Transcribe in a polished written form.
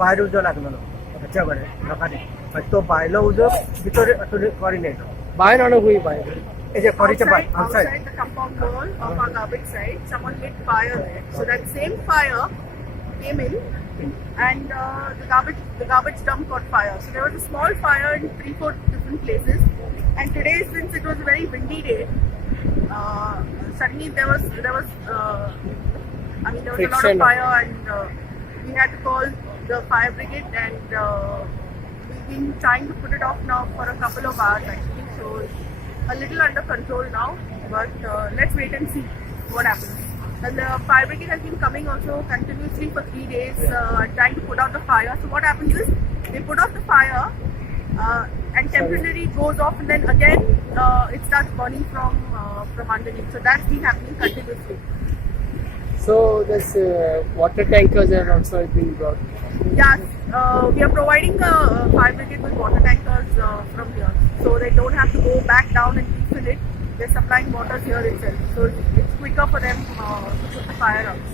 বাইরে উজো লাগলো না আচ্ছা করে রাখানি হয়তো বাইরে উজো ভিতরে আসলে করি নেই বাইরে অনেক হই বাইরে এই যে করিতে পাই outside the compound wall of our garbage site, someone lit fire there. So that same fire came in, and the garbage dump caught fire. So there was a small fire in 3-4 different places. And today, since it was a very windy day, suddenly there was a lot Friction. of fire, and we had to call the fire brigade, and we've been trying to put it off now for a couple of hours actually. So it's a little under control now, but let's wait and see what happens. And the fire brigade has been coming also continuously for 3 days, trying to put out the fire. So what happens is they put out the fire, and temporarily goes off, and then again it starts burning from underneath. So that's been happening continuously. So this water tankers are also being brought. Yes, we are providing the fire brigade with water tankers from here, so they don't have to go back down and refill it. They're supplying water here itself, so it's quicker for them to put the fire out.